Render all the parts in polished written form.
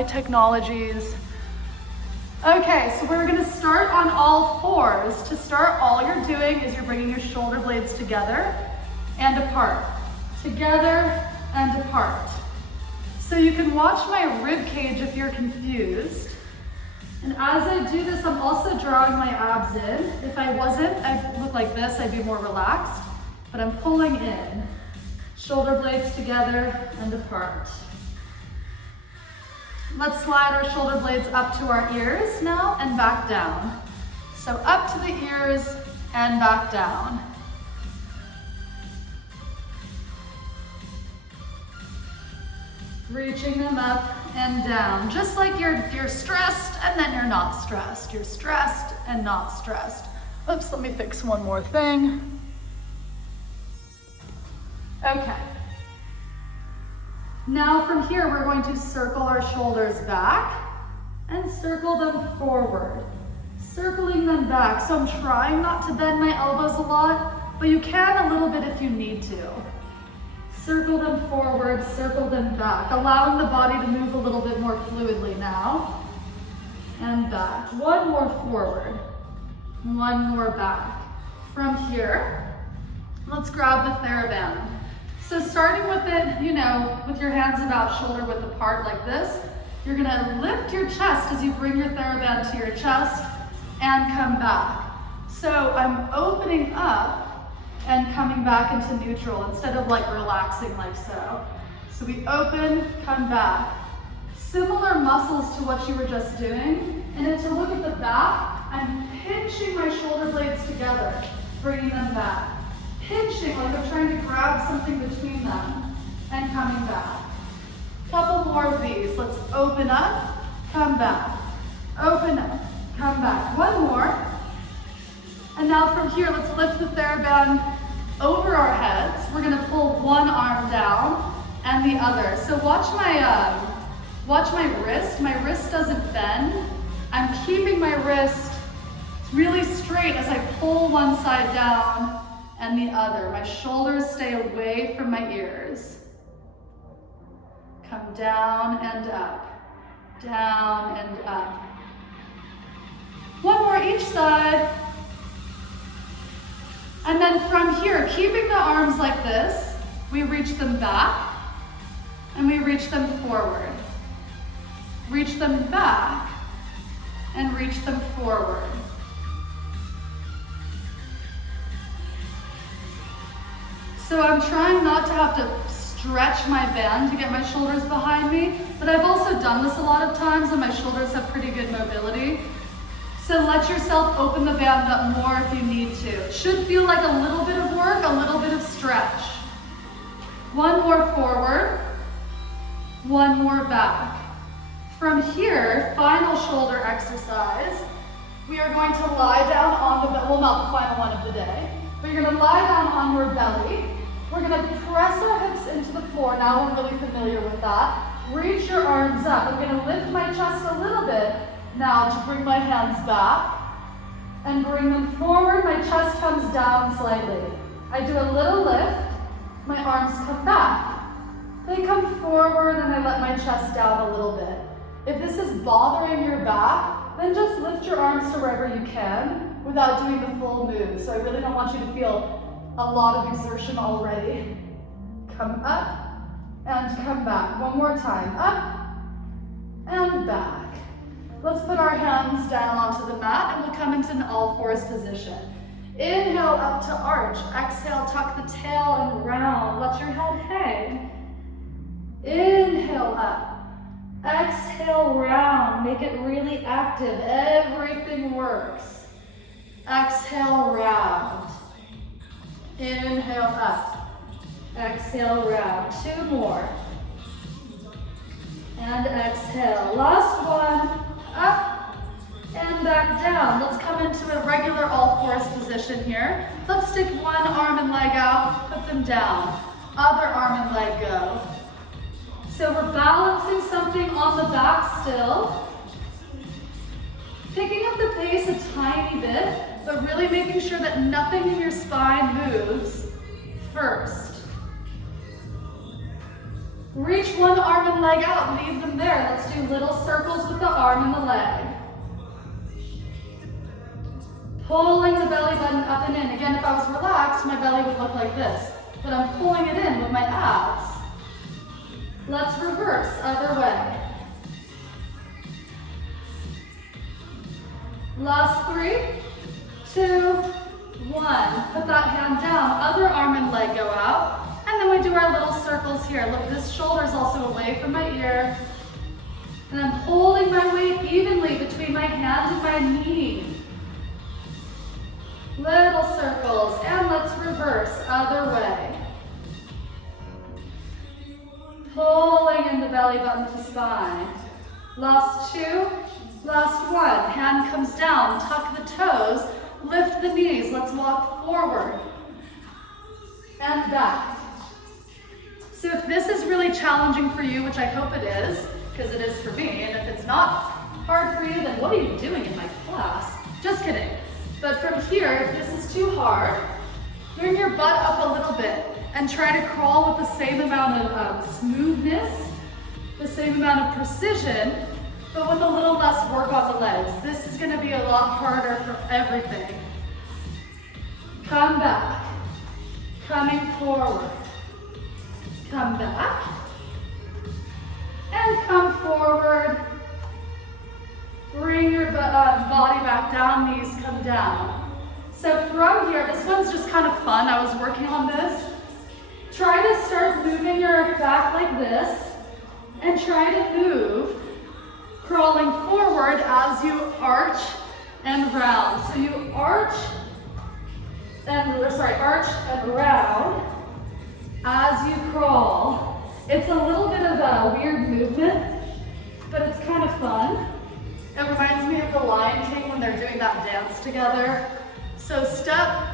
my technologies. Okay, so we're gonna start on all fours. To start, all you're doing is you're bringing your shoulder blades together and apart. Together and apart. So you can watch my rib cage if you're confused. And as I do this, I'm also drawing my abs in. If I wasn't, I'd look like this, I'd be more relaxed. But I'm pulling in. Shoulder blades together and apart. Let's slide our shoulder blades up to our ears now and back down. So up to the ears and back down. Reaching them up and down, just like you're stressed and then you're not stressed. You're stressed and not stressed. Oops, let me fix one more thing. Okay. Now from here, we're going to circle our shoulders back and circle them forward. Circling them back. So I'm trying not to bend my elbows a lot, but you can a little bit if you need to. Circle them forward, circle them back, allowing the body to move a little bit more fluidly now. And back. One more forward, one more back. From here, let's grab the TheraBand. So starting with it, with your hands about shoulder width apart like this, you're gonna lift your chest as you bring your TheraBand to your chest and come back. So I'm opening up and coming back into neutral instead of like relaxing like so. So we open, come back. Similar muscles to what you were just doing. And then to look at the back, I'm pinching my shoulder blades together, bringing them back. Pinching like I'm trying to grab something between them and coming back. Couple more of these. Let's open up, come back. Open up, come back. One more. And now from here, let's lift the TheraBand over our heads. We're gonna pull one arm down and the other. So watch my wrist. My wrist doesn't bend. I'm keeping my wrist really straight as I pull one side down and the other. My shoulders stay away from my ears. Come down and up, down and up. One more each side. And then from here, keeping the arms like this, we reach them back and we reach them forward. Reach them back and reach them forward. So I'm trying not to have to stretch my band to get my shoulders behind me, but I've also done this a lot of times and my shoulders have pretty good mobility. So let yourself open the band up more if you need to. It should feel like a little bit of work, a little bit of stretch. One more forward, one more back. From here, final shoulder exercise. We are going to lie down on the belly, well, not the final one of the day, but you're gonna lie down on your belly. We're gonna press our hips into the floor. Now we're really familiar with that. Reach your arms up. I'm gonna lift my chest a little bit now to bring my hands back and bring them forward. My chest comes down slightly. I do a little lift, my arms come back. They come forward and I let my chest down a little bit. If this is bothering your back, then just lift your arms to wherever you can without doing the full move. So I really don't want you to feel a lot of exertion already. Come up and come back. One more time, up and back. Let's put our hands down onto the mat and we'll come into an all fours position. Inhale up to arch. Exhale, tuck the tail and round. Let your head hang. Inhale up. Exhale, round. Make it really active. Everything works. Exhale, round. Inhale up. Exhale, round. Two more. And exhale. Last one. Up and back down. Let's come into a regular all fours position here. Let's stick one arm and leg out, put them down. Other arm and leg go. So we're balancing something on the back still. Picking up the pace a tiny bit, but really making sure that nothing in your spine moves first. Reach one arm and leg out, leave them there. Let's do little circles with the arm and the leg. Pulling the belly button up and in. Again, if I was relaxed, my belly would look like this, but I'm pulling it in with my abs. Let's reverse, other way. Last 3, 2, 1. Put that hand down, other arm and leg go out. And then we do our little circles here. Look, this shoulder is also away from my ear. And I'm holding my weight evenly between my hand and my knee. Little circles, and let's reverse, other way. Pulling in the belly button to spine. Last 2, last 1. Hand comes down, tuck the toes, lift the knees. Let's walk forward and back. So if this is really challenging for you, which I hope it is, because it is for me, and if it's not hard for you, then what are you doing in my class? Just kidding. But from here, if this is too hard, bring your butt up a little bit and try to crawl with the same amount of smoothness, the same amount of precision, but with a little less work on the legs. This is going to be a lot harder for everything. Come back, coming forward. Come back, and come forward. Bring your body back down, knees come down. So from here, this one's just kind of fun. I was working on this. Try to start moving your back like this, and try to move, crawling forward as you arch and round. So you arch and round as you crawl. It's a little bit of a weird movement, but it's kind of fun. It reminds me of the Lion King when they're doing that dance together. So step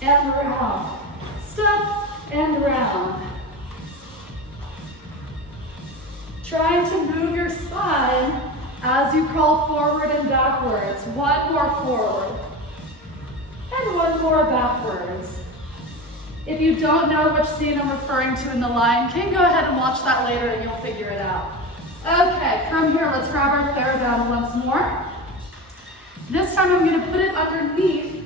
and round, step and round. Trying to move your spine as you crawl forward and backwards. One more forward, and one more backwards. If you don't know which scene I'm referring to in The Lion King, go ahead and watch that later and you'll figure it out. Okay, from here, let's grab our TheraBand once more. This time I'm gonna put it underneath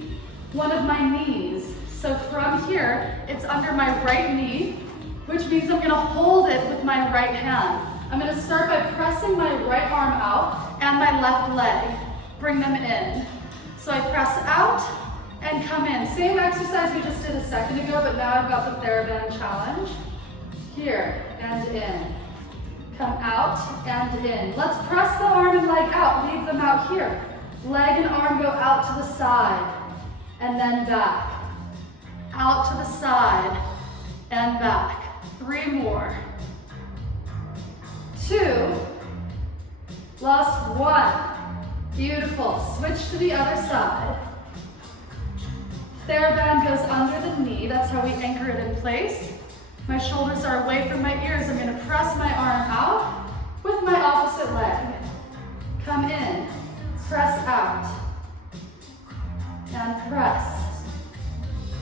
one of my knees. So from here, it's under my right knee, which means I'm gonna hold it with my right hand. I'm gonna start by pressing my right arm out and my left leg. Bring them in. So I press out and come in. Same exercise we just did a second ago, but now I've got the TheraBand challenge. Here and in. Come out and in. Let's press the arm and leg out. Leave them out here. Leg and arm go out to the side and then back. Out to the side and back. 3 more. 2. Last 1. Beautiful. Switch to the other side. TheraBand goes under the knee. That's how we anchor it in place. My shoulders are away from my ears. I'm going to press my arm out with my opposite leg. Come in, press out, and press.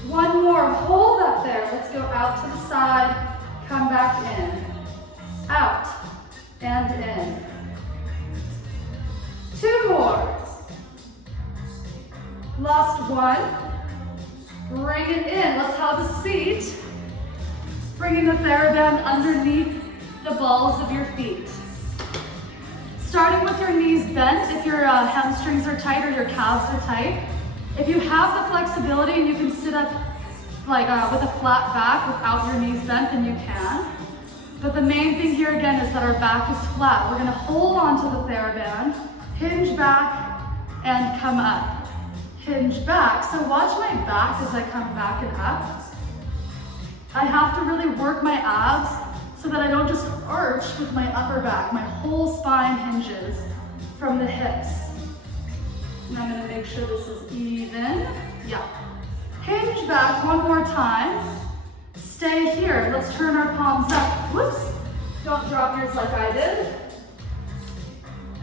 1 more, hold that there. Let's go out to the side, come back in, out, and in. 2 more. Last 1. Bring it in. Let's have a seat. Bringing the TheraBand underneath the balls of your feet. Starting with your knees bent if your hamstrings are tight or your calves are tight. If you have the flexibility and you can sit up like with a flat back without your knees bent, then you can. But the main thing here again is that our back is flat. We're going to hold on to the TheraBand, hinge back, and come up. Hinge back. So watch my back as I come back and up. I have to really work my abs so that I don't just arch with my upper back. My whole spine hinges from the hips. And I'm gonna make sure this is even. Yeah. Hinge back 1 more time. Stay here. Let's turn our palms up. Whoops. Don't drop yours like I did.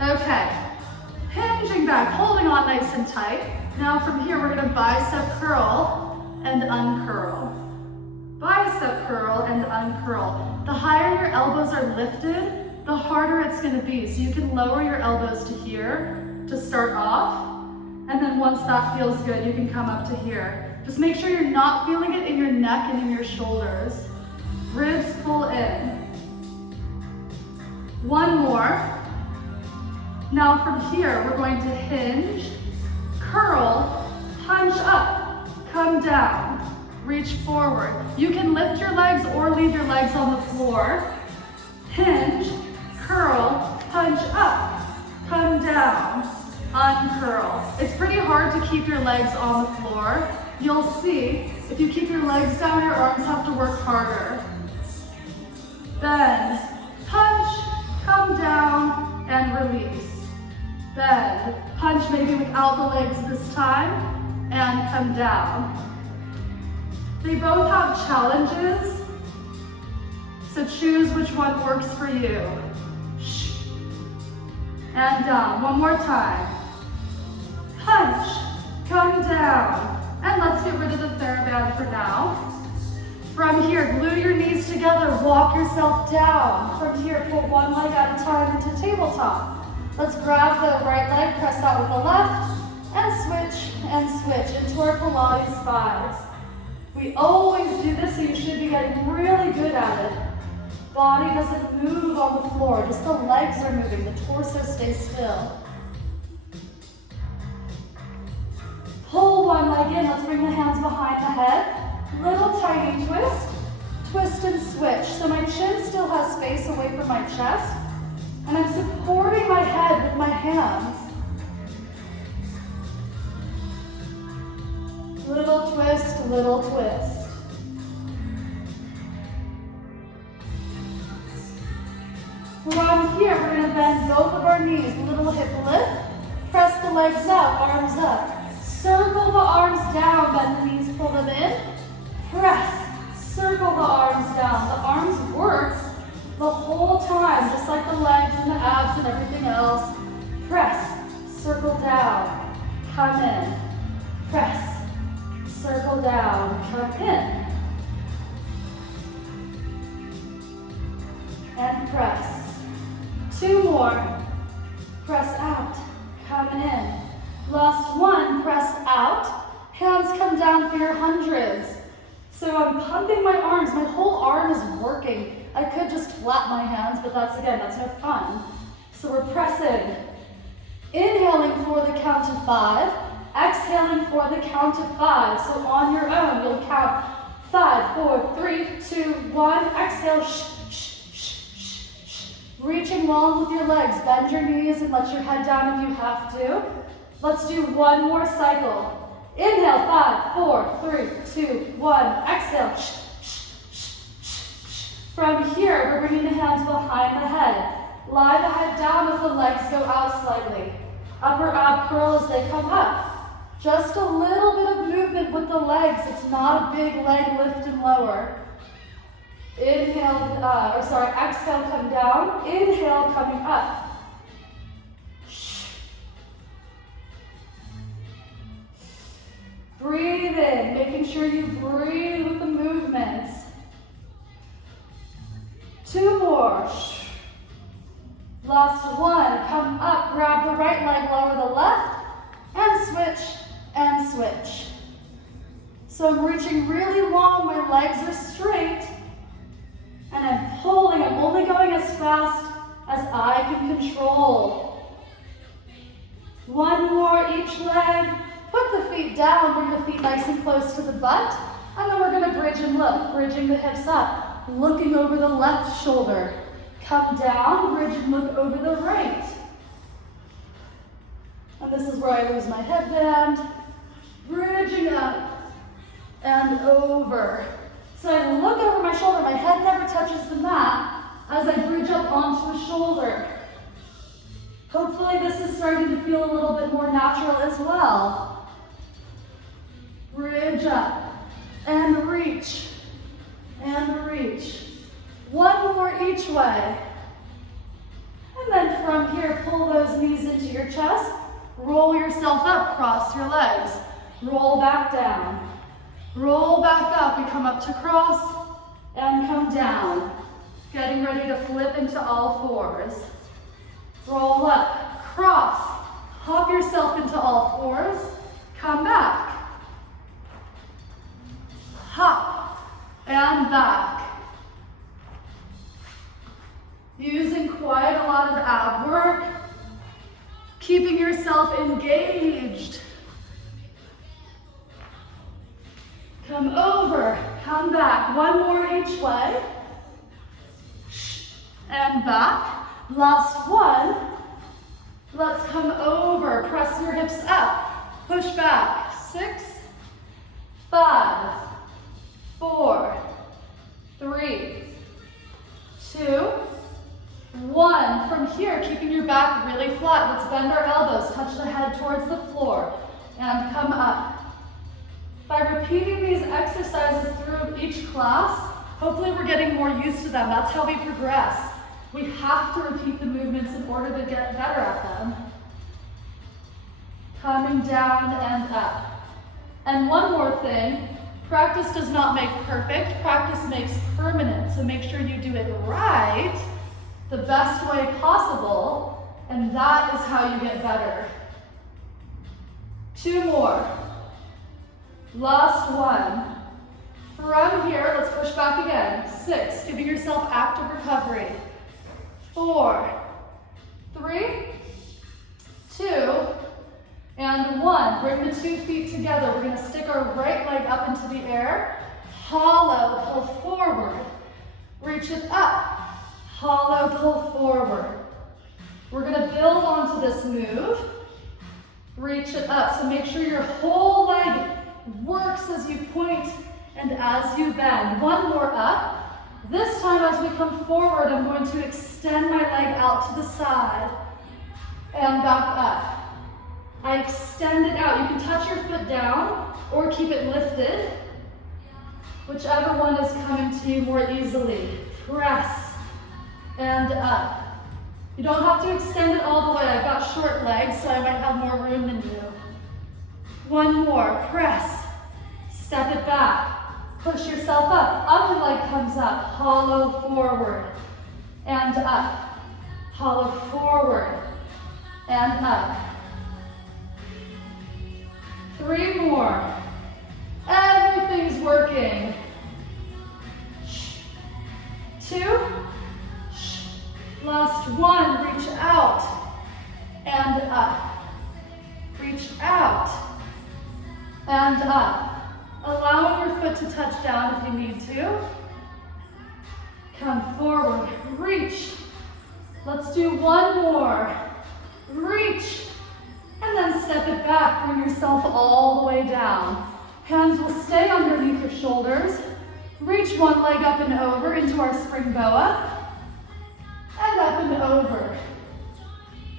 Okay. Hinging back, holding on nice and tight. Now from here, we're gonna bicep curl and uncurl. Bicep curl and uncurl. The higher your elbows are lifted, the harder it's going to be. So you can lower your elbows to here to start off. And then once that feels good, you can come up to here. Just make sure you're not feeling it in your neck and in your shoulders. Ribs pull in. One more. Now from here, we're going to hinge, curl, punch up, come down, reach forward. You can lift your legs or leave your legs on the floor. Hinge, curl, punch up, come down, uncurl. It's pretty hard to keep your legs on the floor. You'll see, if you keep your legs down, your arms have to work harder. Bend, punch, come down, and release. Bend, punch maybe without the legs this time, and come down. They both have challenges, so choose which one works for you. And down, one more time. Punch, come down. And let's get rid of the TheraBand for now. From here, glue your knees together, walk yourself down. From here, pull one leg at a time into tabletop. Let's grab the right leg, press out with the left, and switch into our Pilates fives. We always do this, so you should be getting really good at it. Body doesn't move on the floor, just the legs are moving, the torso stays still. Pull one leg in, let's bring the hands behind the head. Little tiny twist, twist and switch. So my chin still has space away from my chest, and I'm supporting my head with my hands. Little twist, little twist. From here, we're going to bend both of our knees, little hip lift, press the legs out, arms up. Circle the arms down, bend the knees, pull them in. Press, circle the arms down. The arms work the whole time, just like the legs and the abs and everything else. Press, circle down, come in. Press, circle down, come in. And press. Two more. Press out, come in. Last one, press out. Hands come down for your hundreds. So I'm pumping my arms, my whole arm is working. I could just flap my hands, but that's no fun. So we're pressing. Inhaling for the count of 5, exhaling for the count of 5. So on your own, you'll count 5, 4, 3, 2, 1. Exhale, reaching long with your legs. Bend your knees and let your head down if you have to. Let's do one more cycle. Inhale, 5, 4, 3, 2, 1. Exhale. From here, we're bringing the hands behind the head. Lie the head down as the legs go out slightly. Upper ab curl as they come up. Just a little bit of movement with the legs. It's not a big leg lift and lower. Inhale, exhale, come down. Inhale, coming up. Breathe in, making sure you breathe with the movements. 2 more. Last one, come up, grab the right leg, lower the left, and switch. So I'm reaching really long, my legs are straight, and I'm pulling, I'm only going as fast as I can control. One more each leg. Put the feet down, bring the feet nice and close to the butt, and then we're going to bridge and look, bridging the hips up, looking over the left shoulder. Come down, bridge and look over the right. And this is where I lose my headband, bridging up and over. So I look over my shoulder, my head never touches the mat as I bridge up onto the shoulder. Hopefully this is starting to feel a little bit more natural as well. Bridge up and reach and reach. One more each way. And then from here, pull those knees into your chest. Roll yourself up, cross your legs. Roll back down. Roll back up. We come up to cross and come down. Getting ready to flip into all fours. Roll up, cross, hop yourself into all fours, come back. Hop, and back. Using quite a lot of ab work, keeping yourself engaged. Come over, come back. One more each way. And back. Last one. Let's come over. Press your hips up. Push back. 6, 5, 4, 3, 2, 1. From here, keeping your back really flat. Let's bend our elbows. Touch the head towards the floor. And come up. By repeating these exercises through each class, hopefully we're getting more used to them. That's how we progress. We have to repeat the movements in order to get better at them. Coming down and up. And one more thing, practice does not make perfect, practice makes permanent. So make sure you do it right, the best way possible, and that is how you get better. 2 more. Last one. From here, let's push back again. 6, giving yourself active recovery. 4, 3, 2, and 1. Bring the 2 feet together. We're going to stick our right leg up into the air. Hollow, pull forward. Reach it up. Hollow, pull forward. We're going to build onto this move. Reach it up. So make sure your whole leg works as you point and as you bend. One more up. This time as we come forward, I'm going to extend my leg out to the side and back up. I extend it out. You can touch your foot down or keep it lifted, whichever one is coming to you more easily. Press and up. You don't have to extend it all the way. I've got short legs, so I might have more room than you. One more, press, step it back, push yourself up, other leg comes up, hollow forward, and up, hollow forward, and up. 3 more, everything's working. 2, last one, reach out, and up, reach out, and up. Allowing your foot to touch down if you need to. Come forward, reach. Let's do one more. Reach, and then step it back. Bring yourself all the way down. Hands will stay underneath your shoulders. Reach one leg up and over into our spring boa. And up and over.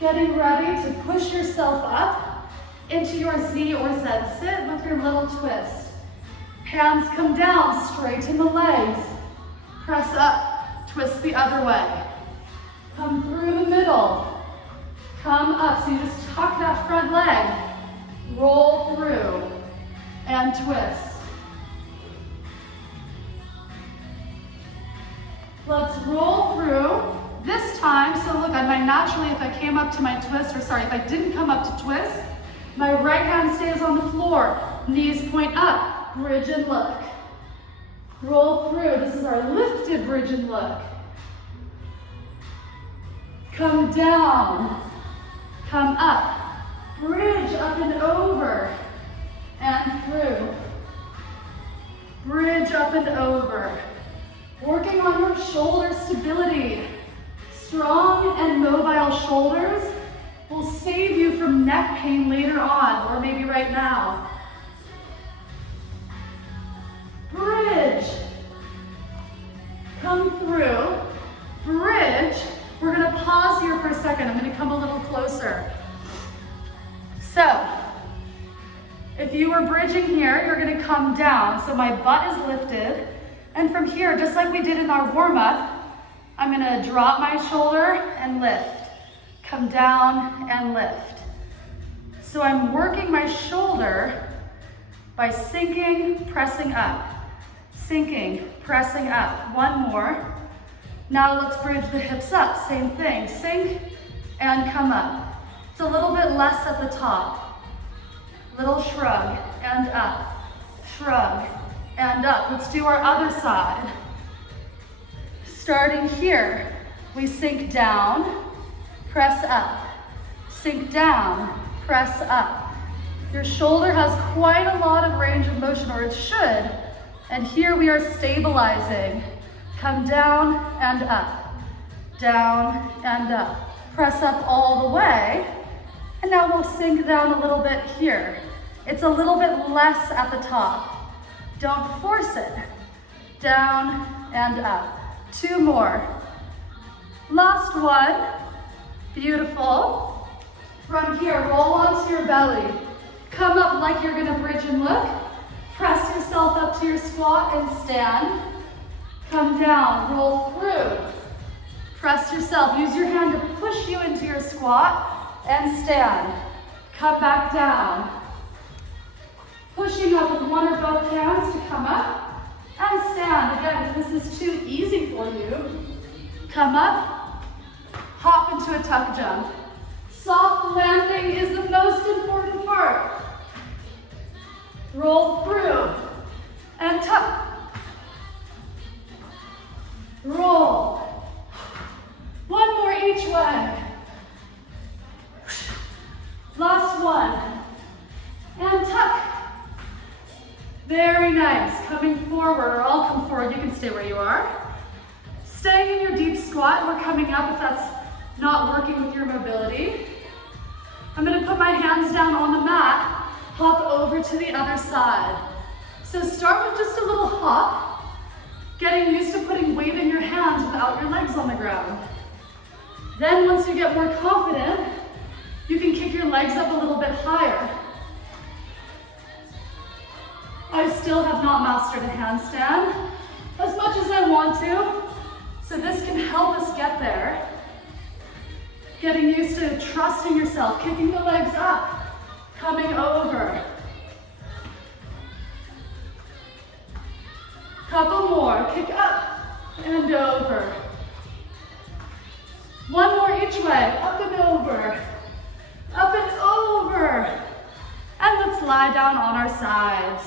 Getting ready to push yourself up into your Z or Z sit with your little twist. Hands come down, straighten the legs. Press up, twist the other way. Come through the middle. Come up, so you just tuck that front leg. Roll through and twist. Let's roll through. This time, so look, I might naturally, if I came up to my twist, if I didn't come up to twist, my right hand stays on the floor, knees point up, bridge and look. Roll through, this is our lifted bridge and look. Come down, come up, bridge up and over, and through. Bridge up and over. Working on your shoulder stability. Strong and mobile shoulders will save you from neck pain later on, or maybe right now. Bridge. Come through. Bridge. We're going to pause here for a second. I'm going to come a little closer. So, if you were bridging here, you're going to come down. So my butt is lifted. And from here, just like we did in our warm-up, I'm going to drop my shoulder and lift. Come down and lift. So I'm working my shoulder by sinking, pressing up. Sinking, pressing up. One more. Now let's bridge the hips up. Same thing, sink and come up. It's a little bit less at the top. Little shrug and up, shrug and up. Let's do our other side. Starting here, we sink down, press up. Sink down, press up. Your shoulder has quite a lot of range of motion, or it should. And here we are stabilizing. Come down and up, down and up. Press up all the way. And now we'll sink down a little bit here. It's a little bit less at the top. Don't force it. Down and up. 2 more. Last one. Beautiful. From here, roll onto your belly. Come up like you're gonna bridge and look. Press yourself up to your squat and stand. Come down, roll through. Press yourself, use your hand to push you into your squat and stand. Come back down. Pushing up with one or both hands to come up and stand. Again, if this is too easy for you, come up, hop into a tuck jump. Soft landing is the most important part. Roll through and tuck. Roll. One more each way. Last one. And tuck. Very nice. Coming forward, or I'll come forward. You can stay where you are. Staying in your deep squat. We're coming up if that's not working with your mobility. I'm going to put my hands down on the mat, hop over to the other side. So start with just a little hop, getting used to putting weight in your hands without your legs on the ground. Then once you get more confident, you can kick your legs up a little bit higher. I still have not mastered a handstand as much as I want to, so this can help us get there. Getting used to trusting yourself, kicking the legs up, coming over. Couple more, kick up and over. One more each way, up and over, up and over. And let's lie down on our sides.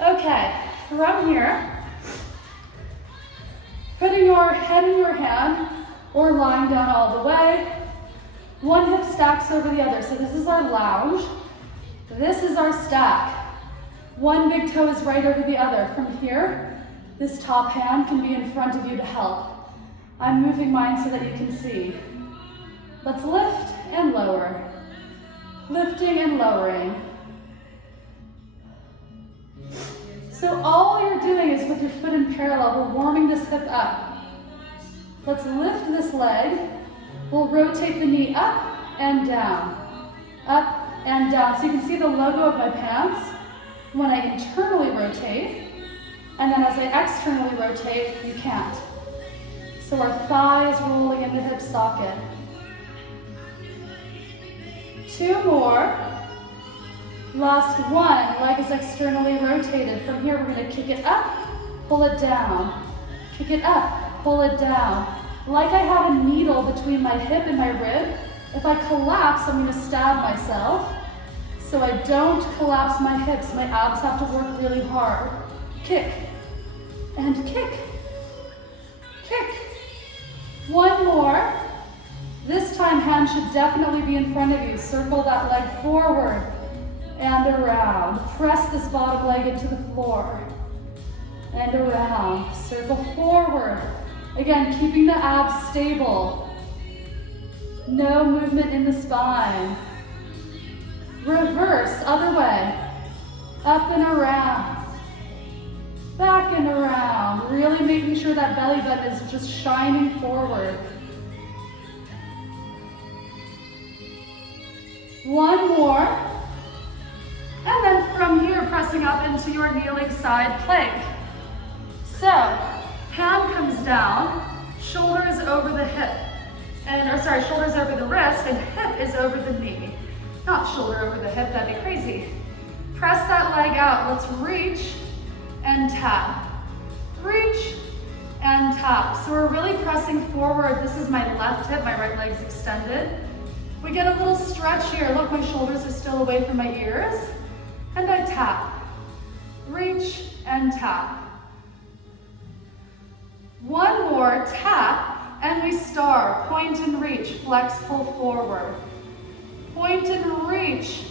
Okay, from here, putting your head in your hand, or lying down all the way. One hip stacks over the other. So this is our lounge. This is our stack. One big toe is right over the other. From here, this top hand can be in front of you to help. I'm moving mine so that you can see. Let's lift and lower. Lifting and lowering. So all you're doing is with your foot in parallel, we're warming this hip up. Let's lift this leg. We'll rotate the knee up and down, up and down. So you can see the logo of my pants when I internally rotate, and then as I externally rotate, you can't. So our thigh is rolling in the hip socket. 2 more. Last one, leg is externally rotated. From here, we're gonna kick it up, pull it down, kick it up, pull it down. Like I have a needle between my hip and my rib. If I collapse, I'm gonna stab myself. So I don't collapse my hips. My abs have to work really hard. Kick, and kick, kick. One more. This time, hands should definitely be in front of you. Circle that leg forward and around. Press this bottom leg into the floor and around. Circle forward. Again, keeping the abs stable. No movement in the spine. Reverse, other way. Up and around. Back and around. Really making sure that belly button is just shining forward. One more. And then from here, pressing up into your kneeling side plank. So, hand comes down, shoulders over the hip. Shoulders over the wrist, and hip is over the knee. Not shoulder over the hip, that'd be crazy. Press that leg out. Let's reach and tap. Reach and tap. So we're really pressing forward. This is my left hip, my right leg's extended. We get a little stretch here. Look, my shoulders are still away from my ears. And I tap, reach and tap. One more, tap, and we star. Point and reach, flex, pull forward. Point and reach,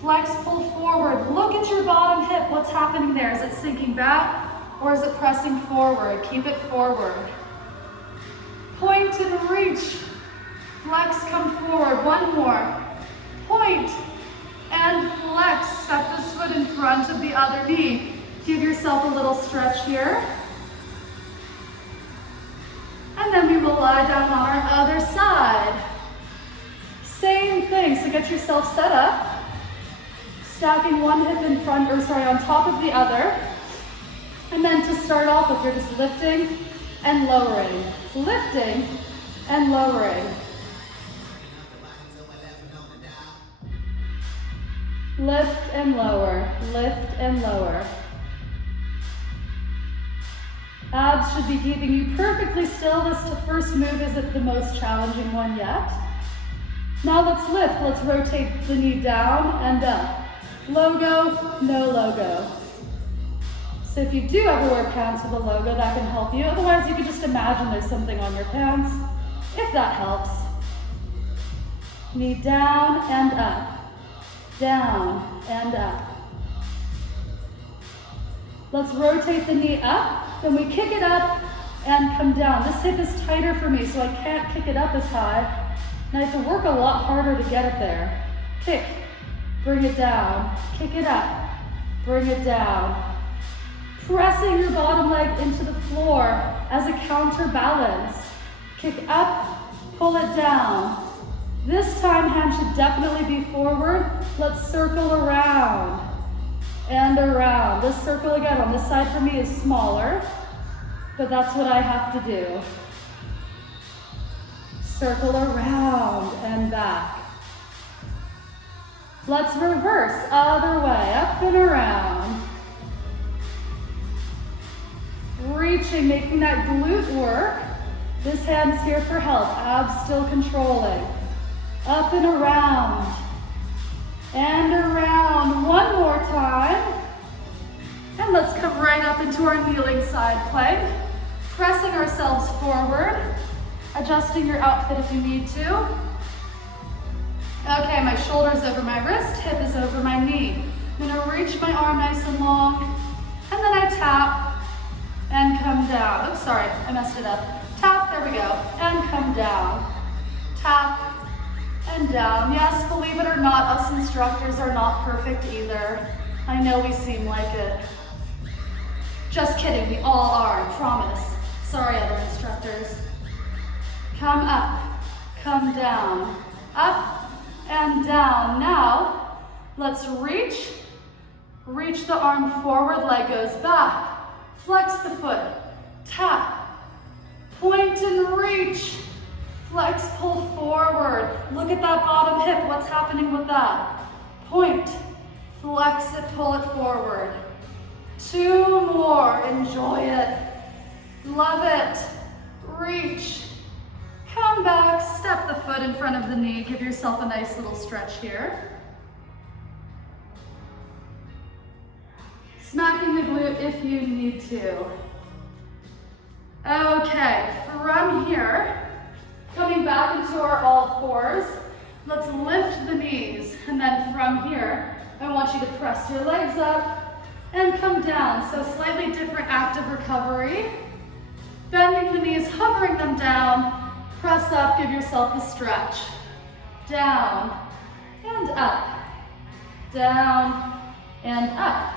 flex, pull forward. Look at your bottom hip. What's happening there? Is it sinking back or is it pressing forward? Keep it forward. Point and reach, flex, come forward. One more. Point and flex. Step this foot in front of the other knee. Give yourself a little stretch here. And then we will lie down on our other side. Same thing, so get yourself set up. Stacking one hip in front, or sorry, on top of the other. And then to start off with, you're just lifting and lowering. Lifting and lowering. Lift and lower, lift and lower. Abs should be keeping you perfectly still. This first move isn't the most challenging one yet. Now let's lift. Let's rotate the knee down and up. Logo, no logo. So if you do ever wear pants with a logo, that can help you. Otherwise, you can just imagine there's something on your pants, if that helps. Knee down and up. Down and up. Let's rotate the knee up. Then we kick it up and come down. This hip is tighter for me, so I can't kick it up as high. And I have to work a lot harder to get it there. Kick, bring it down. Kick it up, bring it down. Pressing your bottom leg into the floor as a counterbalance. Kick up, pull it down. This time, hand should definitely be forward. Let's circle around. And around. This circle again on this side for me is smaller, but that's what I have to do. Circle around and back. Let's reverse, other way, up and around. Reaching, making that glute work. This hand's here for help, abs still controlling. Up and around. And around, one more time. And let's come right up into our kneeling side plank. Pressing ourselves forward. Adjusting your outfit if you need to. Okay, my shoulder's over my wrist, hip is over my knee. I'm gonna reach my arm nice and long. And then I tap and come down. Oops, sorry, I messed it up. Tap, there we go, and come down. Tap, and down. Yes, believe it or not, us instructors are not perfect either. I know we seem like it. Just kidding, we all are, I promise. Sorry, other instructors. Come up, come down, up and down. Now, let's reach the arm forward, leg goes back. Flex the foot, tap, point and reach. Flex, pull forward. Look at that bottom hip. What's happening with that? Point, flex it, pull it forward. Two more, enjoy it. Love it. Reach, come back, step the foot in front of the knee. Give yourself a nice little stretch here. Smacking the glute if you need to. Okay, from here, coming back into our all fours, let's lift the knees. And then from here, I want you to press your legs up and come down. So slightly different active recovery. Bending the knees, hovering them down. Press up, give yourself a stretch. Down and up. Down and up.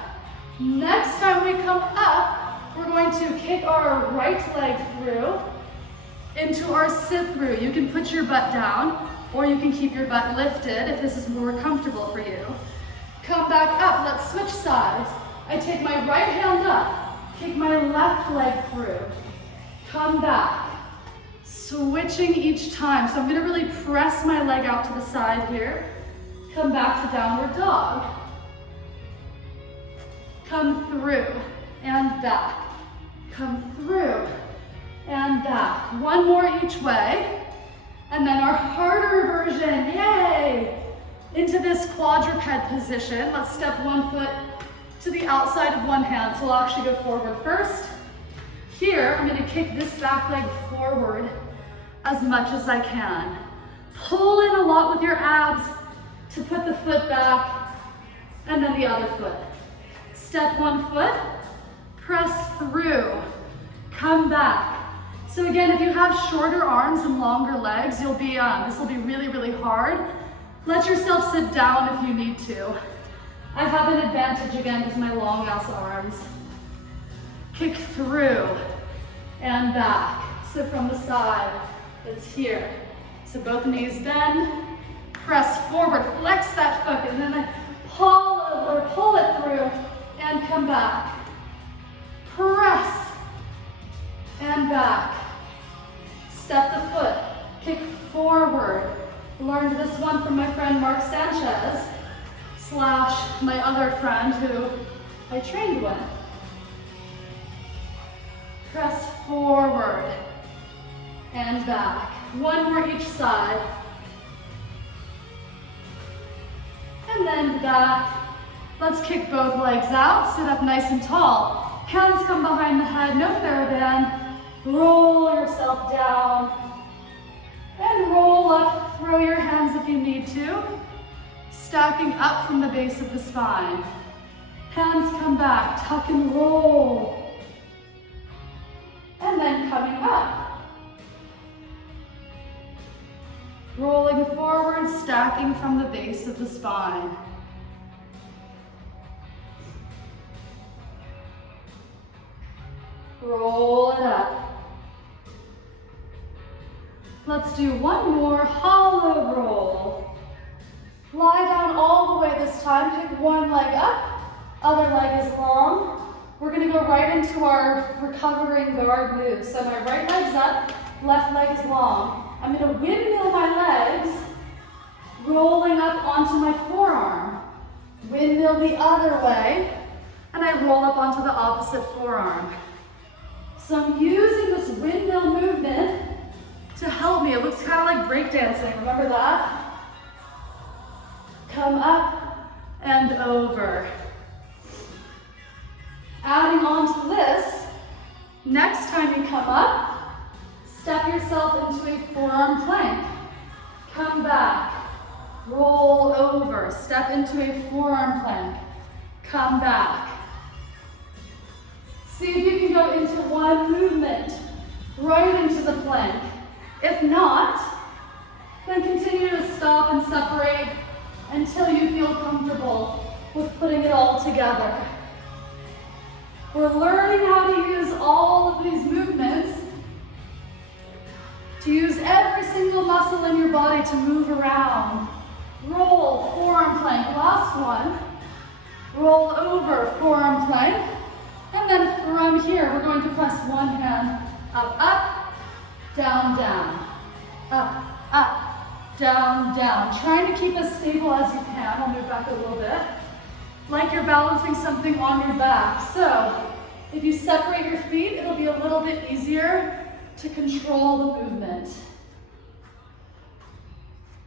Next time we come up, we're going to kick our right leg through into our sit through. You can put your butt down or you can keep your butt lifted if this is more comfortable for you. Come back up, let's switch sides. I take my right hand up, kick my left leg through. Come back, switching each time. So I'm gonna really press my leg out to the side here. Come back to downward dog. Come through and back. Come through and back. One more each way. And then our harder version, yay! Into this quadruped position. Let's step one foot to the outside of one hand. So we'll actually go forward first. Here, I'm gonna kick this back leg forward as much as I can. Pull in a lot with your abs to put the foot back, and then the other foot. Step one foot, press through, come back. So again, if you have shorter arms and longer legs, this will be really, really hard. Let yourself sit down if you need to. I have an advantage again because of my long ass arms. Kick through and back. So from the side, it's here. So both knees bend, press forward, flex that foot, and then pull it through and come back. Press and back. Step the foot, kick forward. Learned this one from my friend Mark Sanchez, / my other friend who I trained with. Press forward and back. One more each side. And then back. Let's kick both legs out, sit up nice and tall. Hands come behind the head, no TheraBand. Roll yourself down. And roll up, throw your hands if you need to. Stacking up from the base of the spine. Hands come back, tuck and roll. And then coming up. Rolling forward, stacking from the base of the spine. Roll it up. Let's do one more hollow roll. Lie down all the way this time. Pick one leg up, other leg is long. We're gonna go right into our recovering guard move. So my right leg's up, left leg is long. I'm gonna windmill my legs, rolling up onto my forearm. Windmill the other way, and I roll up onto the opposite forearm. So I'm using this windmill movement to help me. It looks kind of like breakdancing, remember that? Come up and over. Adding on to this, next time you come up, step yourself into a forearm plank. Come back, roll over, step into a forearm plank. Come back. See if you can go into one movement, right into the plank. If not, then continue to stop and separate until you feel comfortable with putting it all together. We're learning how to use all of these movements to use every single muscle in your body to move around. Roll, forearm plank, last one. Roll over, forearm plank. And then from here, we're going to press one hand up, up, down, down, up, up, down, down. Trying to keep as stable as you can. I'll move back a little bit. Like you're balancing something on your back. So if you separate your feet, it'll be a little bit easier to control the movement.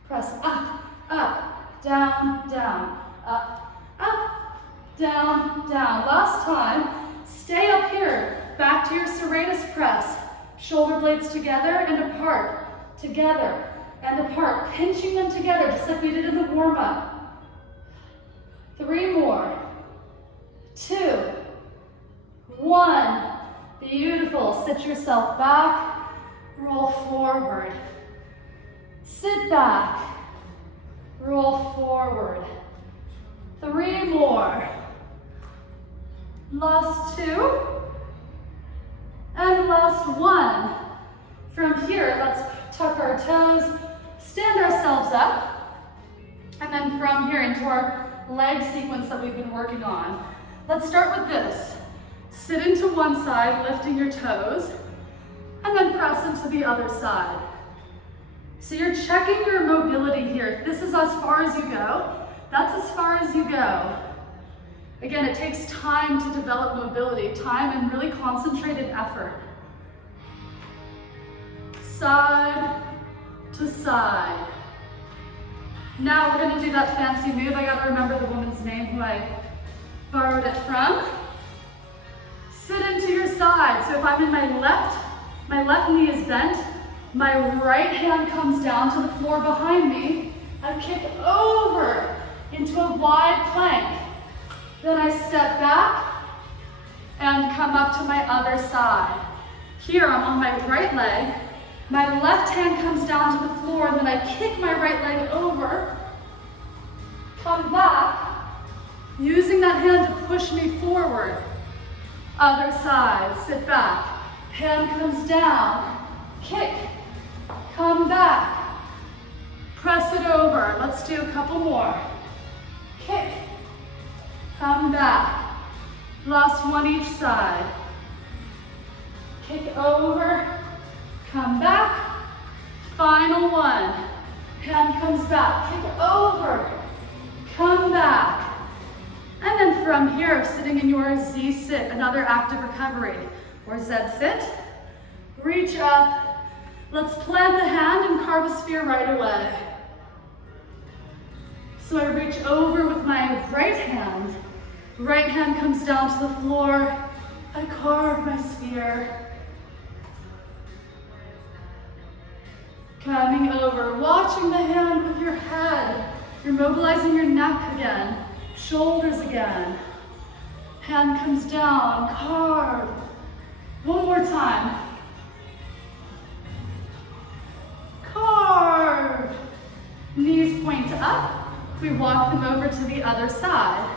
Press up, up, down, down, up, up, down, down. Last time. Stay up here, back to your serratus press. Shoulder blades together and apart, together and apart. Pinching them together, just like we did in the warm-up. 3 more. 2, 1. Beautiful. Sit yourself back, roll forward. Sit back, roll forward. 3 more. Last 2, and last 1. From here, let's tuck our toes, stand ourselves up, and then from here into our leg sequence that we've been working on. Let's start with this. Sit into one side, lifting your toes, and then press into the other side. So you're checking your mobility here. If this is as far as you go, that's as far as you go. Again, it takes time to develop mobility, time and really concentrated effort. side to side. Now we're gonna do that fancy move. I gotta remember the woman's name who I borrowed it from. Sit into your side. So if I'm in my left knee is bent, my right hand comes down to the floor behind me. I kick over into a wide plank. Then I step back and come up to my other side. Here I'm on my right leg. My left hand comes down to the floor, and then I kick my right leg over, come back, using that hand to push me forward. Other side, sit back. Hand comes down, kick, come back, press it over. Let's do a couple more. Kick, come back. Last one each side. Kick over, come back. Final one. Hand comes back, kick over, come back. And then from here, sitting in your Z sit, another active recovery, or Z sit. Reach up. Let's plant the hand and carve a sphere right away. So I reach over with my right hand. Right hand comes down to the floor. I carve my sphere. Coming over, watching the hand with your head. You're mobilizing your neck again, shoulders again. Hand comes down, carve. One more time. Carve. Knees point up. We walk them over to the other side.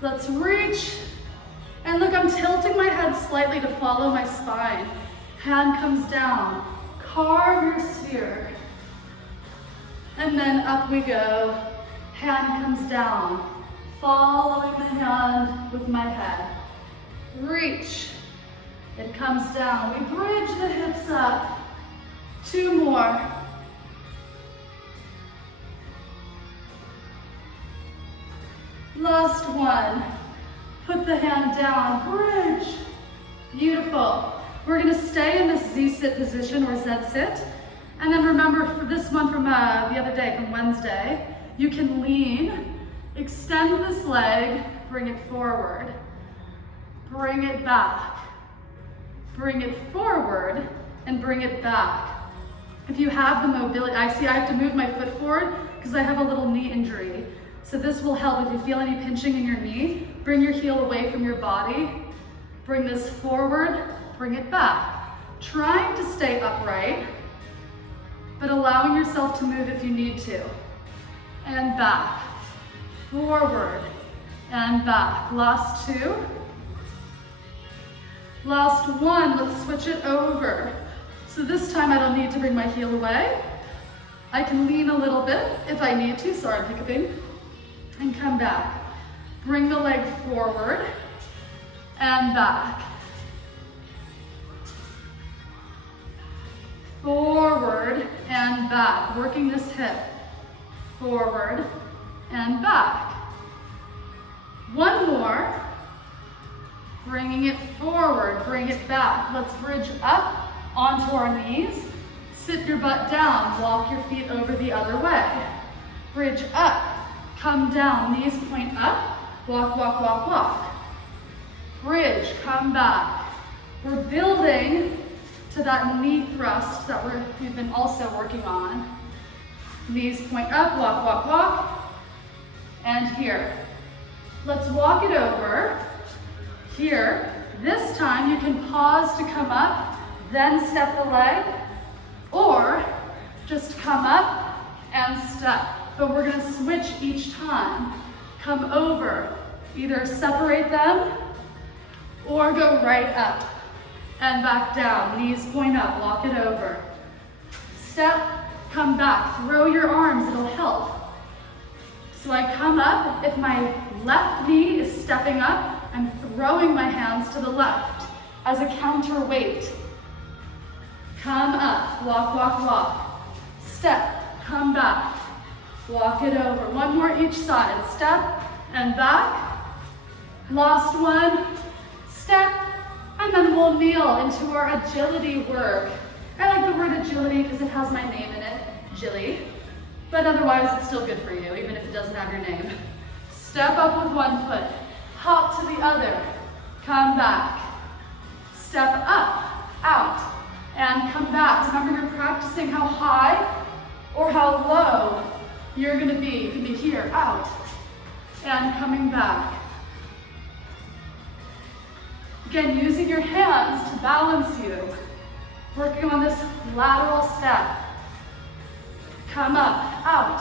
Let's reach. And look, I'm tilting my head slightly to follow my spine. Hand comes down. Carve your sphere. And then up we go. Hand comes down. Following the hand with my head. Reach. It comes down. We bridge the hips up. Two more. Last one. Put the hand down. Bridge. Beautiful. We're going to stay in this Z-sit position or Z-sit. And then remember for this one from the other day, from Wednesday, you can lean, extend this leg, bring it forward, bring it back, bring it forward, and bring it back. If you have the mobility, I have to move my foot forward because I have a little knee injury. So this will help. If you feel any pinching in your knee, bring your heel away from your body, bring this forward, bring it back. Trying to stay upright, but allowing yourself to move if you need to. And back, forward, and back. Last two. Last one, let's switch it over. So this time I don't need to bring my heel away. I can lean a little bit if I need to, sorry, I'm hiccuping, and come back. Bring the leg forward, and back. Forward and back, working this hip. Forward and back. One more. Bringing it forward, bring it back. Let's bridge up onto our knees. Sit your butt down, walk your feet over the other way. Bridge up, come down, knees point up, walk, walk, walk, walk. Bridge, come back. We're building to that knee thrust that we've been also working on. Knees point up, walk, walk, walk. And here. Let's walk it over. Here. This time you can pause to come up, then step the leg, or just come up and step. But we're gonna switch each time. Come over. Either separate them or go right up. And back down, knees point up, walk it over. Step, come back, throw your arms, it'll help. So I come up, if my left knee is stepping up, I'm throwing my hands to the left as a counterweight. Come up, walk, walk, walk. Step, come back, walk it over. One more each side, step and back. Last one, step, and then we'll kneel into our agility work. I like the word agility because it has my name in it, Jilly. But otherwise, it's still good for you, even if it doesn't have your name. Step up with one foot, hop to the other, come back. Step up, out, and come back. Remember, you're practicing how high or how low you're gonna be. You can be here, out, and coming back. Again, using your hands to balance you. Working on this lateral step. Come up, out,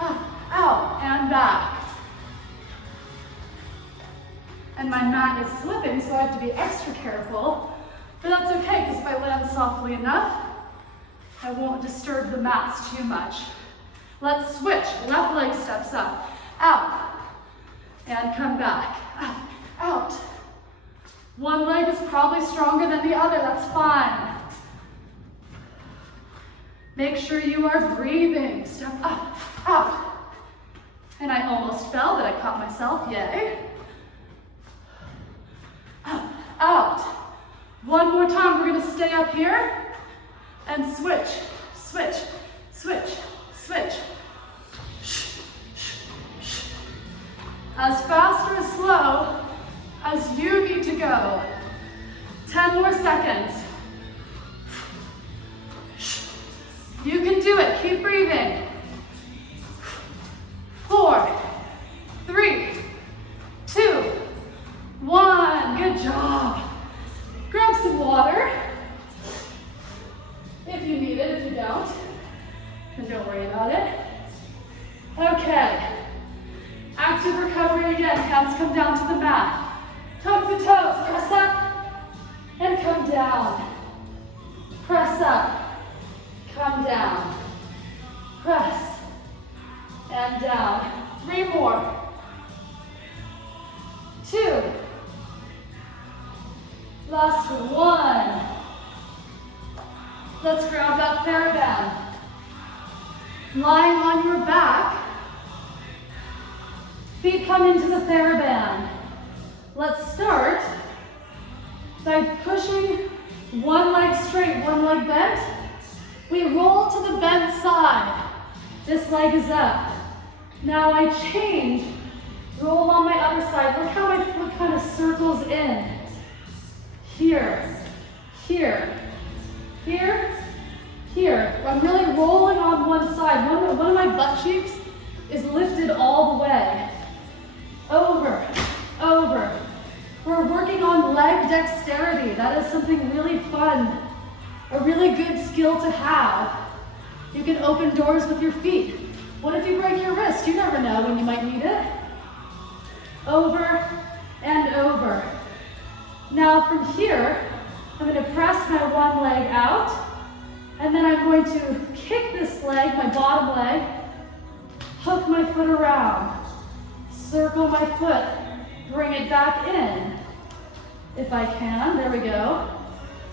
up, out, and back. And my mat is slipping, so I have to be extra careful. But that's okay, because if I land softly enough, I won't disturb the mats too much. Let's switch. Left leg steps up, out, and come back, up, out. One leg is probably stronger than the other, that's fine. Make sure you are breathing. Step up, out. And I almost fell, but I caught myself, yay. Up, out. One more time, we're gonna stay up here and switch, switch, switch, switch. As fast or as slow as you need to go. 10 more seconds. You can do it, keep breathing. 4, 3, 2, 1, good job. Grab some water, if you need it, if you don't, then don't worry about it. Okay, active recovery again, hands come down to the mat. Tuck the toes, press up, and come down. Press up. Come down, press, and down. 3 more. 2. Last 1. Let's grab that TheraBand. Lying on your back, feet come into the TheraBand. Let's start by pushing one leg straight, one leg bent. We roll to the bent side. This leg is up. Now I change, roll on my other side. Look how my foot kind of circles in. Here, here, here, here. I'm really rolling on one side. One of my butt cheeks is lifted all the way. Over, over. We're working on leg dexterity. That is something really fun. A really good skill to have. You can open doors with your feet. What if you break your wrist? You never know when you might need it. Over and over. Now from here, I'm going to press my one leg out, and then I'm going to kick this leg, my bottom leg, hook my foot around, circle my foot, bring it back in. If I can, there we go.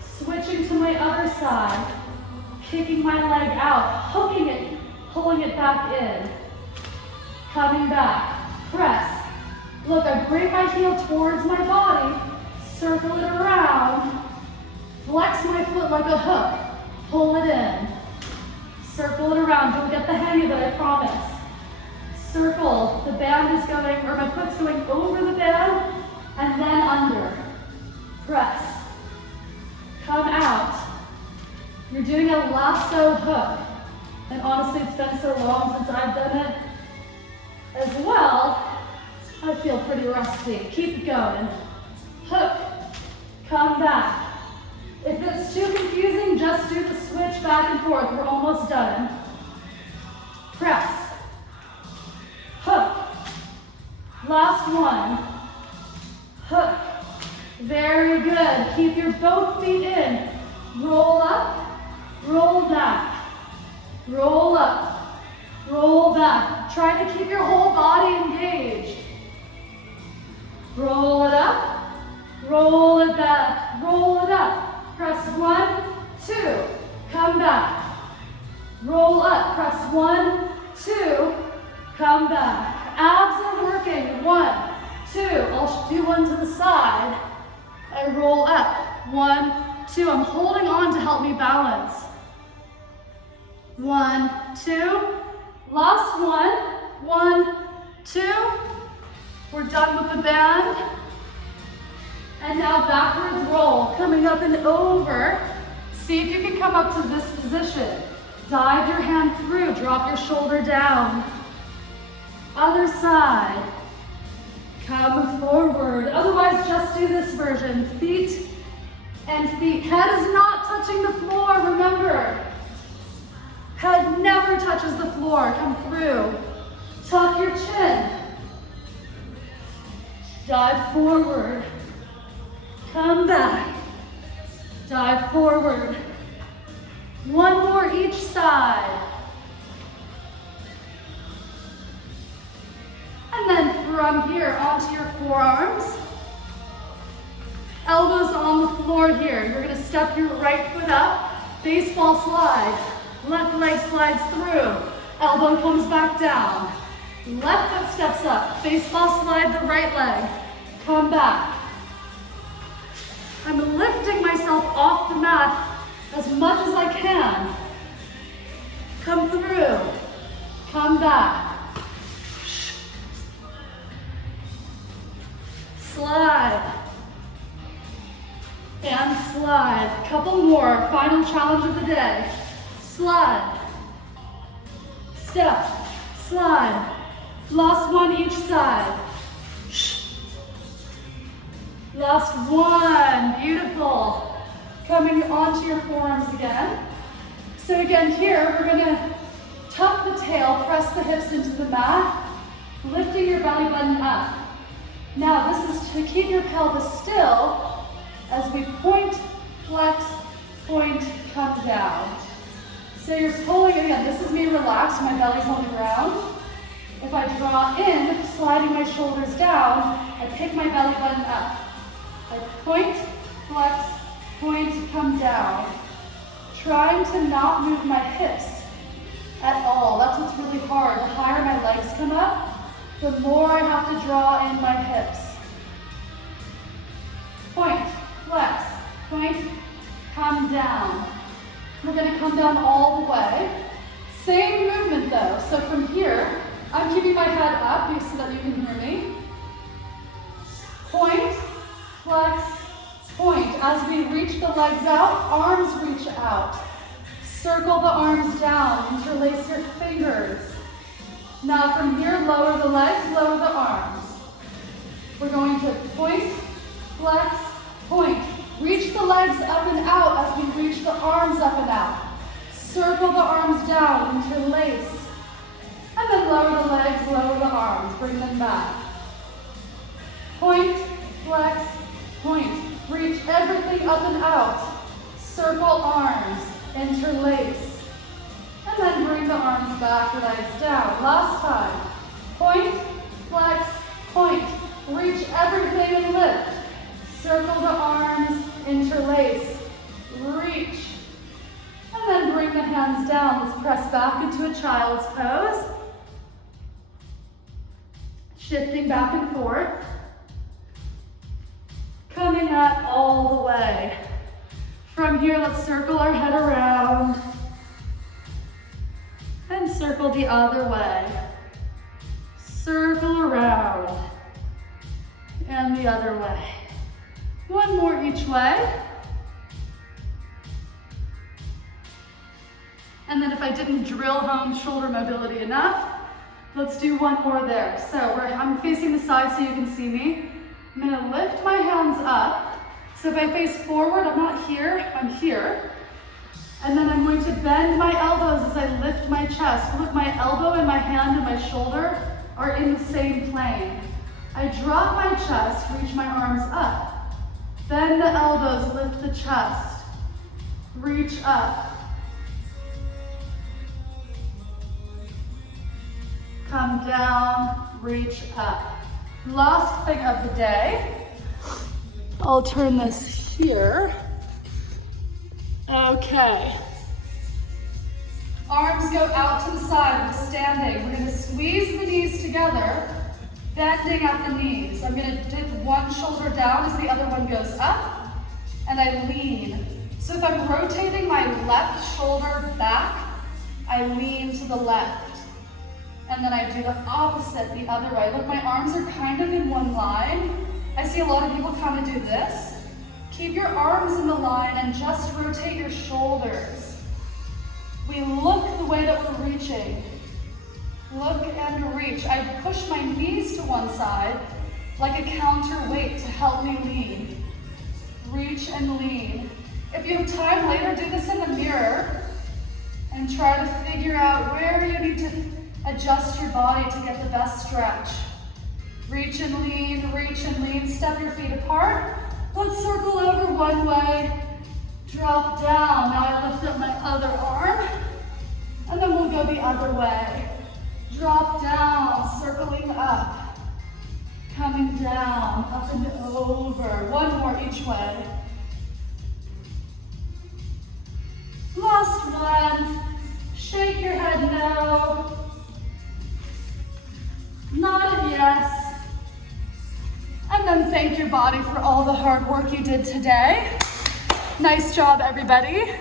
Switching to my other side, kicking my leg out, hooking it, pulling it back in, coming back, press. Look, I bring my heel towards my body, circle it around, flex my foot like a hook, pull it in, circle it around. You'll get the hang of it, I promise. Circle, the band is going, or my foot's going over the band and then under. Press. Come out. You're doing a lasso hook. And honestly, it's been so long since I've done it as well, I feel pretty rusty. Keep going. Hook. Come back. If it's too confusing, just do the switch back and forth. We're almost done. Press. Hook. Last one. Hook. Very good. Keep your both feet in. Roll up, roll back. Roll up, roll back. Try to keep your whole body engaged. Roll it up, roll it back, roll it up. Press 1, 2, come back. Roll up, press 1, 2, come back. Abs are working. 1, 2. I'll do one to the side. I roll up. 1, 2. I'm holding on to help me balance. 1, 2. Last one. 1, 2. We're done with the band. And now backwards roll, coming up and over. See if you can come up to this position. Dive your hand through, drop your shoulder down. Other side. Come forward. Otherwise, just do this version. Feet and feet. Head is not touching the floor, remember. Head never touches the floor. Come through. Tuck your chin. Dive forward. Come back. Dive forward. One more each side. And then from here onto your forearms. Elbows on the floor here. You're gonna step your right foot up. Baseball slide. Left leg slides through. Elbow comes back down. Left foot steps up. Baseball slide the right leg. Come back. I'm lifting myself off the mat as much as I can. Come through. Come back. Slide. And slide. Couple more. Final challenge of the day. Slide. Step. Slide. Last one each side. Last one, beautiful. Coming onto your forearms again. So again here, we're gonna tuck the tail, press the hips into the mat, lifting your belly button up. Now this is to keep your pelvis still as we point, flex, point, come down. So you're pulling, again, this is me relaxed, my belly's on the ground. If I draw in, sliding my shoulders down, I pick my belly button up. I point, flex, point, come down. Trying to not move my hips at all. That's what's really hard. The higher my legs come up, the more I have to draw in my hips. Point, flex, point, come down. We're gonna come down all the way. Same movement though. So from here, I'm keeping my head up so that you can hear me. Point, flex, point. As we reach the legs out, arms reach out. Circle the arms down, interlace your fingers. Now from here, lower the legs, lower the arms. We're going to point, flex, point. Reach the legs up and out as we reach the arms up and out. Circle the arms down, interlace. And then lower the legs, lower the arms, bring them back. Point, flex, point. Reach everything up and out. Circle arms, interlace. And then bring the arms back, legs down. Last time. Point, flex, point. Reach everything and lift. Circle the arms, interlace. Reach. And then bring the hands down. Let's press back into a child's pose. Shifting back and forth. Coming up all the way. From here, let's circle our head around. And circle the other way. Circle around. And the other way. One more each way. And then if I didn't drill home shoulder mobility enough, let's do one more there. So I'm facing the side so you can see me. I'm gonna lift my hands up. So if I face forward, I'm not here, I'm here. And then I'm going to bend my elbows as I lift my chest. Look, my elbow and my hand and my shoulder are in the same plane. I drop my chest, reach my arms up. Bend the elbows, lift the chest. Reach up. Come down, reach up. Last thing of the day. I'll turn this here. Okay. Arms go out to the side, we're standing. We're gonna squeeze the knees together, bending at the knees. I'm gonna dip one shoulder down as the other one goes up, and I lean. So if I'm rotating my left shoulder back, I lean to the left. And then I do the opposite the other way. Look, my arms are kind of in one line. I see a lot of people kind of do this. Keep your arms in the line and just rotate your shoulders. We look the way that we're reaching. Look and reach. I push my knees to one side like a counterweight to help me lean. Reach and lean. If you have time later, do this in the mirror and try to figure out where you need to adjust your body to get the best stretch. Reach and lean, step your feet apart. Let's circle over one way, drop down. Now I lift up my other arm, and then we'll go the other way. Drop down, circling up, coming down, up and over. One more each way. Last one. Shake your head no. Nod yes. And then thank your body for all the hard work you did today. Nice job, everybody.